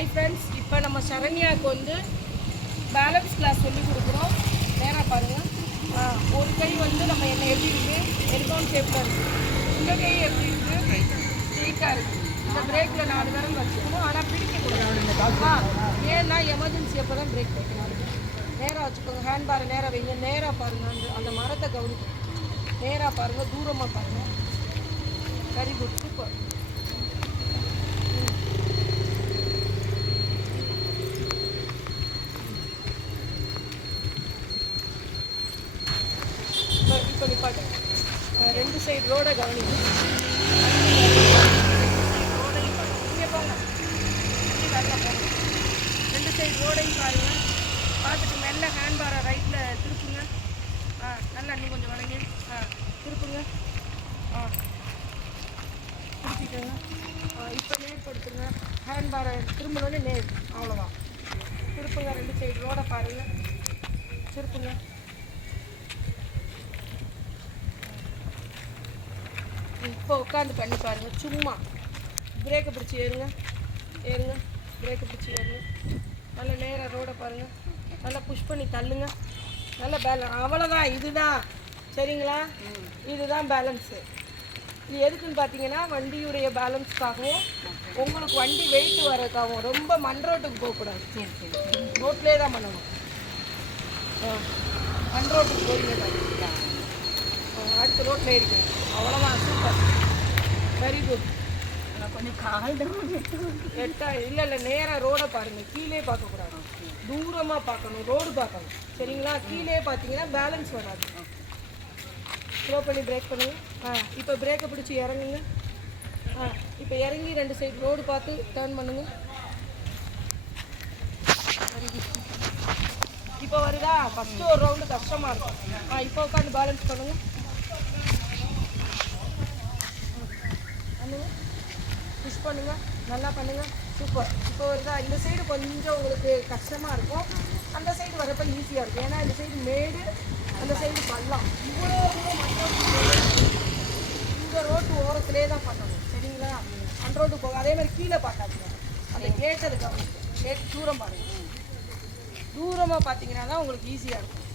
Hi friends, இப்போ நம்ம சரண்யாவுக்கு வந்து பேலன்ஸ் கிளாஸ் சொல்லி கொடுக்குறோம். நேராக பாருங்கள். ஒரு கை வந்து நம்ம என்ன எப்படி இருக்குது, எல்கவுன் ஷேப்பில் இருக்குது. இந்த கை எப்படி இருக்குது, ஸ்ட்ரெயிட்டாக இருக்குது. இந்த பிரேக்கில் 4 விரல் வச்சுக்கணும், ஆனால் பிடிக்கக்கூடாது. ஏன்னா எமர்ஜென்சி அப்போ தான் பிரேக் வைக்கணும். நேராக வச்சுக்கோங்க. ஹேண்ட் பாரை நேராக வைங்க. நேராக பாருங்கள். அந்த மரத்தை கவனிக்கணும். நேராக பாருங்கள், தூரமாக பாருங்கள். Very good, super. இப்போ நிப்பாட்டு. 2 சைடு ரோடை கவனிங்க. ரோடையும் பாருங்க. இங்கே போங்க, நல்லா போங்க. 2 சைடு ரோடையும் பாருங்கள். பார்த்துட்டு மெல்ல ஹேண்ட் பாரை ரைட்டில் திருப்புங்க. நல்லா இன்னும் கொஞ்சம் வளைங்க. திருப்புங்க. திருப்பிக்கோங்க. இப்போ நேர்படுத்துங்க. ஹேண்ட் பாரை திரும்பணுன்னு நேர், அவ்வளோதான். திருப்புங்க. 2 சைடு ரோடை பாருங்கள். திருப்புங்க. இப்போ உட்காந்து பண்ணி பாருங்கள். சும்மா பிரேக்கை பிடிச்சி ஏறுங்க, ஏறுங்க. பிரேக்கை பிடிச்சி ஏறுங்க. நல்லா நேராக ரோடை பாருங்கள். நல்லா புஷ் பண்ணி தள்ளுங்க. நல்லா பேலன்ஸ். அவ்வளோதான், இதுதான். சரிங்களா? இதுதான் பேலன்ஸு. இது எதுக்குன்னு பார்த்தீங்கன்னா வண்டியுடைய பேலன்ஸ்க்காகவும் உங்களுக்கு வண்டி வெயிட் வரதுக்காகவும். ரொம்ப மண் ரோட்டுக்கு போகக்கூடாது. ரோட்லேயே தான் பண்ணணும். மண் ரோட்டுக்கு போயிங்க. அடுத்த ரோட்டில் இருக்கணும். அவ்வளோதான், சூப்பர், வெரி குட். கொஞ்சம் கால் எட்டா இல்லை நேராக ரோடை பாருங்கள். கீழே பார்க்கக்கூடாது, தூரமாக பார்க்கணும். ரோடு பார்க்கணும். சரிங்களா? கீழே பார்த்தீங்கன்னா பேலன்ஸ் வராது. ஸ்லோ பண்ணி பிரேக் பண்ணுங்க. இப்போ பிரேக்கை பிடிச்சி இறங்குங்க. இப்போ இறங்கி 2 சைடு ரோடு பார்த்து டேர்ன் பண்ணுங்க. Very good. இப்போ வருதா? ஃபஸ்ட்டு ஒரு ரவுண்டு கஷ்டமாக இருக்கும். இப்போ உட்காந்து பேலன்ஸ் பண்ணுங்க. புஷ் பண்ணுங்க. நல்லா பண்ணுங்க. சூப்பர். இப்போ வருதா? இந்த சைடு கொஞ்சம் உங்களுக்கு கஷ்டமாக இருக்கும், அந்த சைடு வரப்போ ஈஸியாக இருக்கும். ஏன்னா இந்த சைடு மேடு, அந்த சைடு பள்ளம். இவ்வளோ இந்த ரோட்டு ஓரத்துலேயே தான் பண்ணணும். சரிங்களா? அந்த ரோட்டு போக அதே மாதிரி கீழே பார்க்காதீங்க. அந்த கேட் அதுக்கு கேட் தூரம் பாருங்கள். தூரமாக பார்த்தீங்கன்னா தான் உங்களுக்கு ஈஸியாக இருக்கும்.